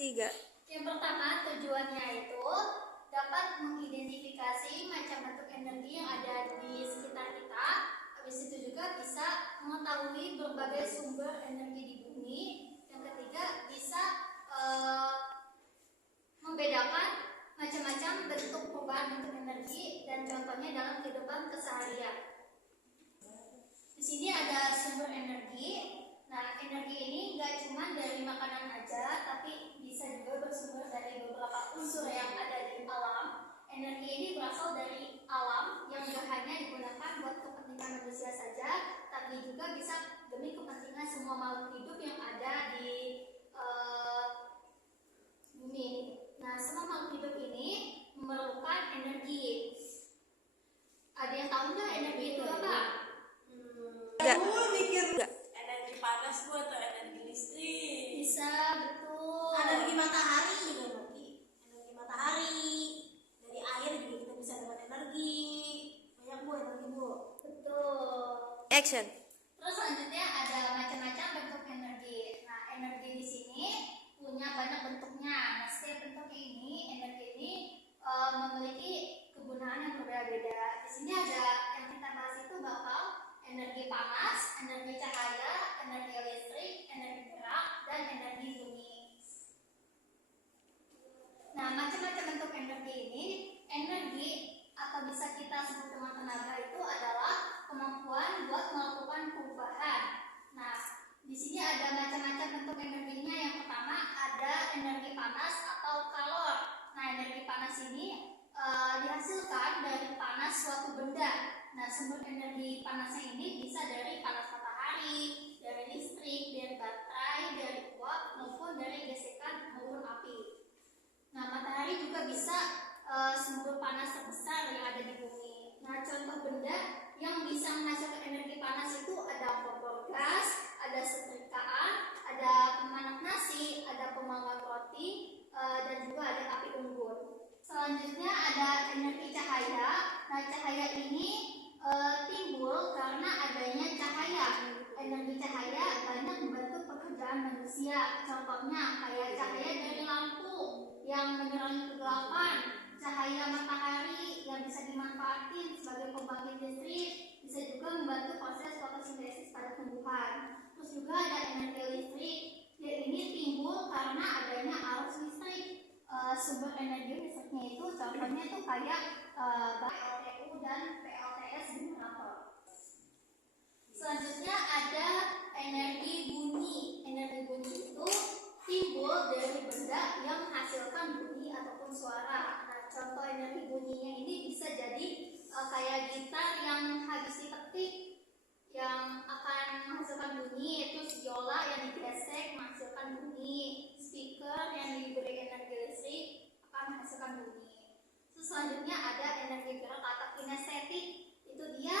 3. Yang pertama, tujuannya itu dapat mengidentifikasi macam bentuk energi yang ada di sekitar kita. Habis itu juga bisa mengetahui berbagai sumber energi di bumi. Yang ketiga, bisa membedakan macam-macam bentuk perubahan bentuk energi dan contohnya dalam kehidupan keseharian. Di sini ada sumber energi. Nah, energi ini nggak cuma dari makanan aja, tapi bisa juga bersumber dari beberapa unsur yang ada di alam. Energi ini berasal dari alam yang nggak hanya digunakan buat kepentingan manusia saja, tapi juga bisa demi kepentingan semua makhluk hidup yang ada di bumi. Nah, semua makhluk hidup ini memerlukan energi. Ada yang tahu nggak energi itu apa? Enggak. Energi panas atau energi listrik? Bisa, betul. Energi matahari juga berarti. Energi matahari. Dari air juga kita bisa dapat energi. Banyak Bu energi Bu. Betul. Action. Terus selanjutnya ada macam-macam bentuk energi. Nah, energi di sini punya banyak bentuknya. Nah, setiap bentuk ini, energi ini memiliki kegunaan yang berbeda-beda. Di sini ada yang kita bahas itu bakal energi panas, energi cahaya, energi listrik, energi gerak, dan energi bunyi. Nah, macam-macam bentuk energi ini, energi atau bisa kita sebut dengan tenaga itu adalah kemampuan buat melakukan perubahan. Nah, di sini ada macam-macam bentuk energinya. Yang pertama ada energi panas atau kalor. Nah, energi panas ini dihasilkan dari panas suatu benda. Nah, sumber energi panasnya ini bisa dari panas matahari, dari listrik, dari baterai, dari uap, maupun dari gesekan maupun api. Nah, matahari juga bisa sumber panas terbesar yang ada di bumi. Nah, contoh benda yang bisa menghasilkan energi panas itu ada kompor gas, ada setrikaan, ada pemanas nasi, ada pemanggang roti, dan juga ada api unggun. Selanjutnya ada energi cahaya. Nah, cahaya ini timbul karena adanya cahaya. Energi cahaya banyak membantu pekerjaan manusia. Contohnya kayak cahaya dari lampu yang menerangi kegelapan, cahaya matahari yang bisa dimanfaatkan sebagai pembangkit listrik, bisa juga membantu proses fotosintesis pada tumbuhan. Terus juga ada energi listrik. Ini timbul karena adanya arus listrik. Sumber energi listriknya itu contohnya itu kayak PLTU dan PLTS generator. Selanjutnya ada energi bunyi. Energi bunyi itu timbul dari benda yang menghasilkan bunyi ataupun suara. Nah, contoh energi bunyinya ini bisa jadi kayak gitar yang habis diketik yang akan menghasilkan bunyi, terus biola yang digesek menghasilkan bunyi, speaker yang diberi energi listrik akan menghasilkan bunyi. Terus selanjutnya ada energi gerak atau kinestetik. Itu dia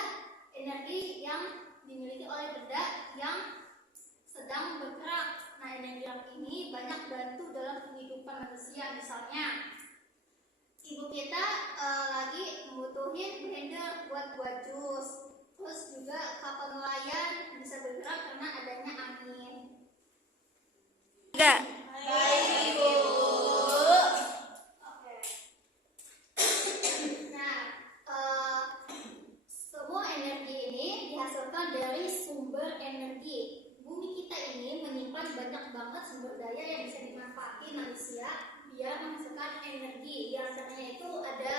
energi yang dimiliki oleh benda yang sedang bergerak. Nah, energi gerak ini banyak bantu dalam kehidupan manusia. Misalnya ibu kita lagi membutuhin blender buat jus. Terus juga kapal nelayan bisa bergerak karena adanya angin. Enggak. Baik Ibu. Oke. Nah, semua energi ini dihasilkan dari sumber energi. Bumi kita ini menyimpan banyak banget sumber daya yang bisa dimanfaati manusia biar menghasilkan energi. Di antaranya itu ada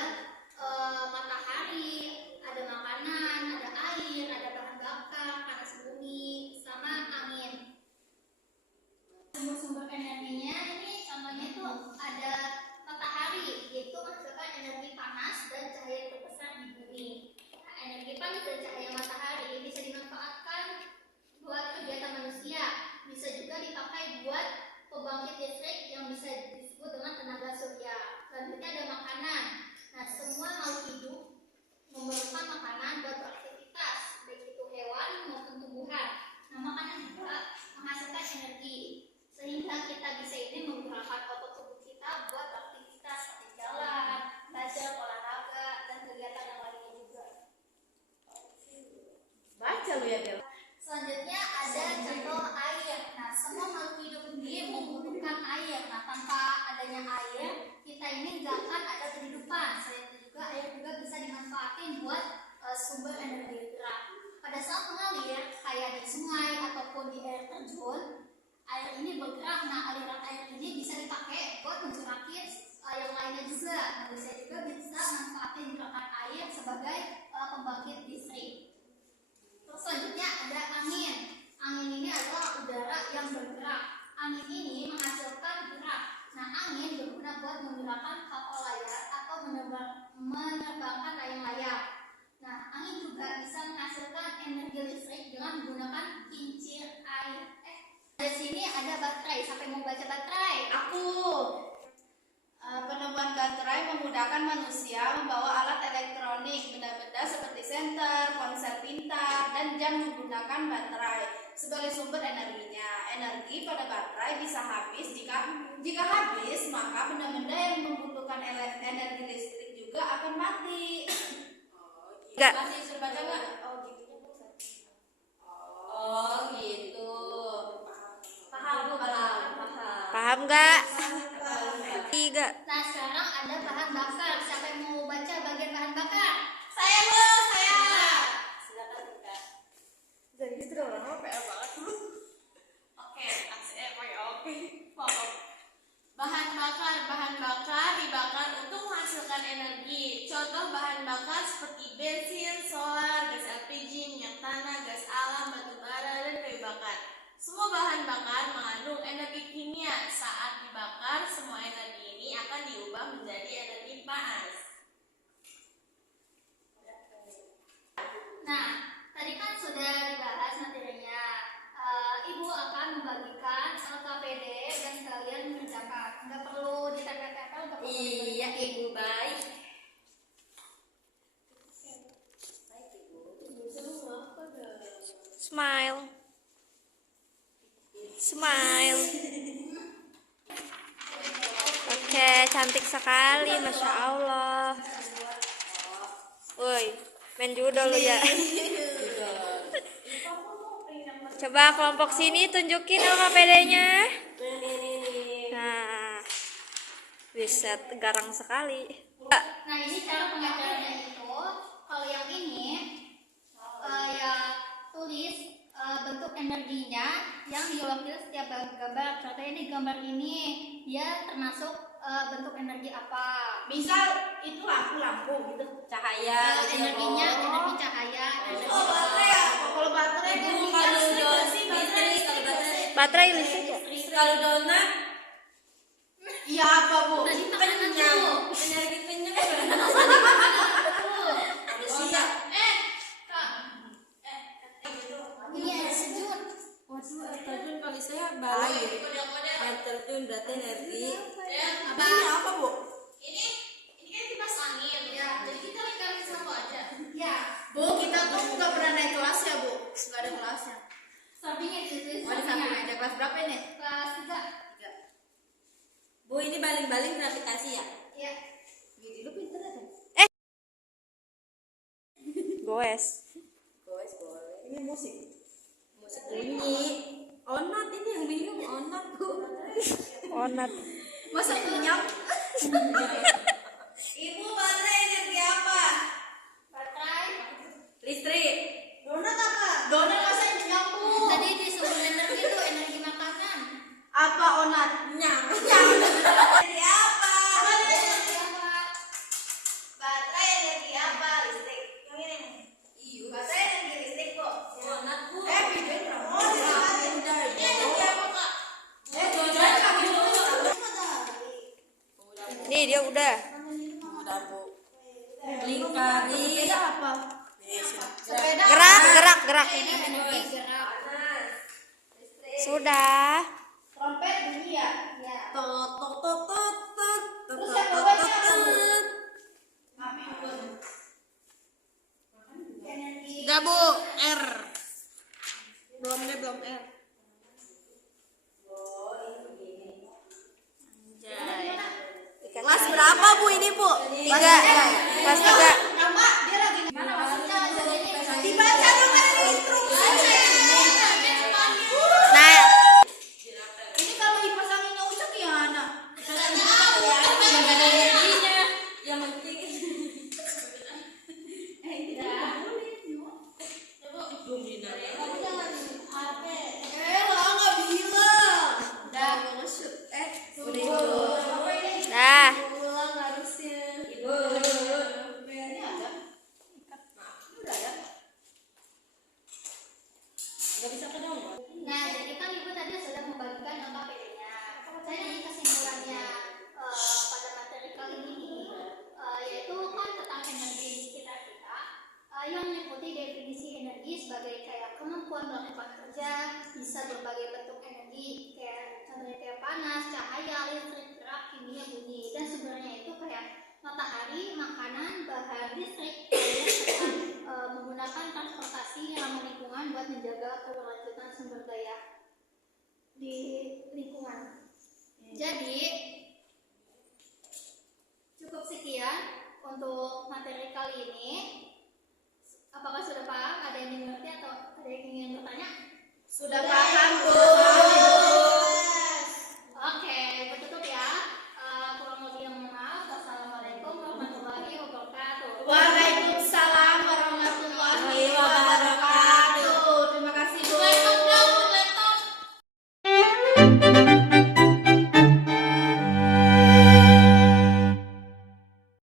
matahari, ada makanan, ada air, ada bahan bakar, panas bumi, sama angin. Sumber-sumber energinya ini contohnya itu ada matahari, yaitu menghasilkan energi panas dan cahaya terbesar di bumi. Nah, energi panas dan cahaya matahari bisa dimanfaatkan buat kegiatan manusia, bisa juga dipakai buat pembangkit listrik yang bisa disebut dengan tenaga surya. Selanjutnya ada makanan. Nah, semua makhluk hidup memerlukan makanan buat beraktivitas, baik itu hewan maupun tumbuhan. Nah, makanan juga menghasilkan energi, sehingga kita bisa ini menggerakkan otot tubuh kita buat aktivitas seperti jalan, belajar, olahraga, dan kegiatan yang lainnya juga. Baca lu ya Del. Selanjutnya ada contoh air. Nah, semua makhluk hidup ini membutuhkan air. Nah, tanpa adanya air, kita ini nggak akan ada kehidupan. Selain itu juga air juga bisa dimanfaatin buat sumber energi gerak. Pada saat mengalir, kayak di sungai ataupun di air terjun, air ini bergerak. Nah, aliran air ini bisa dipakai buat mencurahkan yang lainnya juga. Nah, bisa manfaatin gerakan air sebagai pembangkit listrik. Terus selanjutnya ada angin. Angin ini adalah udara yang bergerak. Angin ini menghasilkan gerak. Nah, angin berguna buat menggerakkan kapal layar atau menerbangkan layang-layang. Nah, angin juga bisa menghasilkan energi listrik dengan menggunakan kincir air. Di sini ada baterai. Siapa yang mau baca baterai? Aku. Penemuan baterai memudahkan manusia membawa alat elektronik, benda-benda seperti senter, ponsel pintar, dan jam menggunakan baterai sebagai sumber energinya. Energi pada baterai bisa habis. Jika habis, maka benda-benda yang membutuhkan energi listrik juga akan mati. Enggak. Masih suruh baca nggak? Oh gitu. Paham. Paham nggak? Tiga. Nah, sekarang ada bahan bakar. Siapa yang mau baca bagian bahan bakar? Saya. Silakan Tika. Jadi gitu dong, lama PR banget dulu. Oke, oke. Bahan bakar dibakar untuk menghasilkan energi. Contoh bahan bakar seperti bensin, solar, gas LPG, minyak tanah, gas alam, batu bara, dan kayu bakar. Semua bahan bakar mengandung energi kimia. Saat dibakar, semua energi ini akan diubah menjadi energi panas. Nah, tadi kan sudah dibahas materinya. Ibu akan membagikan LKPD dan kalian mengerjakan. Nggak perlu ditempel-tempel. Iya, Ibu baik. Smile. Smile. Oke, cantik sekali, masya Allah. Woi, main judo lu ya. Coba kelompok sini tunjukin LKPD-nya. Nah, bisa garang sekali. Nah, ini cara pengajarannya itu. Kalau yang ini, ya tulis bentuk energinya yang diwakili setiap gambar. Contohnya ini gambar ini, dia termasuk bentuk energi apa? Misal itu lampu gitu, cahaya. Energinya energi cahaya. Energi Kalau baterai kan Baterai listrik ya? Kalau donat, iya apa Bu? Tadi makanan dulu. Energi kenyang. Oh iya. Ini ada sejun. Terjun kali saya balik. Air terjun berarti energi. Apa Bu? Ini kan kipas angin ya. Jadi kita lingkarin satu aja. Ya. Bu, kita tuh nggak pernah naik kelas ya Bu? Nggak ada kelasnya. Sampingnya itu. Oh, di samping aja. Kelas berapa ini? Kelas 3. Bu, ini baling-baling gravitasi ya? Ya. Gini lu pinter kan? Goes. Goes boleh. Ini musik. Musik bunyi. Onat ini yang bingung onat Bu. Onat. Masa kenyang? Ibu, baterai energi apa? Baterai. Listrik. Donat apa? Donat masa kenyang Bu? Tadi disebut energi itu energi makanan. Apa onat? Nyang. Energi apa? Energi apa? Baterai energi apa? Listrik. Yang ini. Iya. Baterai energi listrik kok. Onat Bu. Videoin dong. Ini energi apa Kak? Nih dia udah. Udah Bu. Lingkari. Apa? Sepeda. Gerak. Ini energi gerak. Sudah. Trompet bunyi ya? Ya. Tot tot tot tot tot. Terus yang bawahnya apa Bu? Api unggun. Energi. Enggak Bu, R. Belum R. Kelas berapa Bu ini Bu? 3. Kelas 3. Nama dia lagi gimana maksudnya? Jadi Dibaca dong ada instruksi. Nah, Kamu jangan HP. Lah nggak bilang. Dah. Udah itu. Dah. Ulang harusnya. Ini ada. Udah ada. Gak bisa kedong. Nah, jadi kan ibu tadi sudah membagikan nota PD-nya. Jadi kesimpulannya pada materi kali ini yaitu kan tentang energi di sekitar kita yang meliputi definisi energi sebagai kayak kemampuan melakukan kerja, bisa berbagai bentuk energi kayak contohnya kayak panas, cahaya, listrik, gerak, kimia, bunyi, dan sumbernya itu kayak matahari, makanan, bahan listrik, air, serta menggunakan transportasi yang ramah lingkungan buat menjaga keberlanjutan sumber daya di lingkungan. Jadi cukup sekian untuk materi kali ini. Apakah sudah paham? Ada yang mengerti atau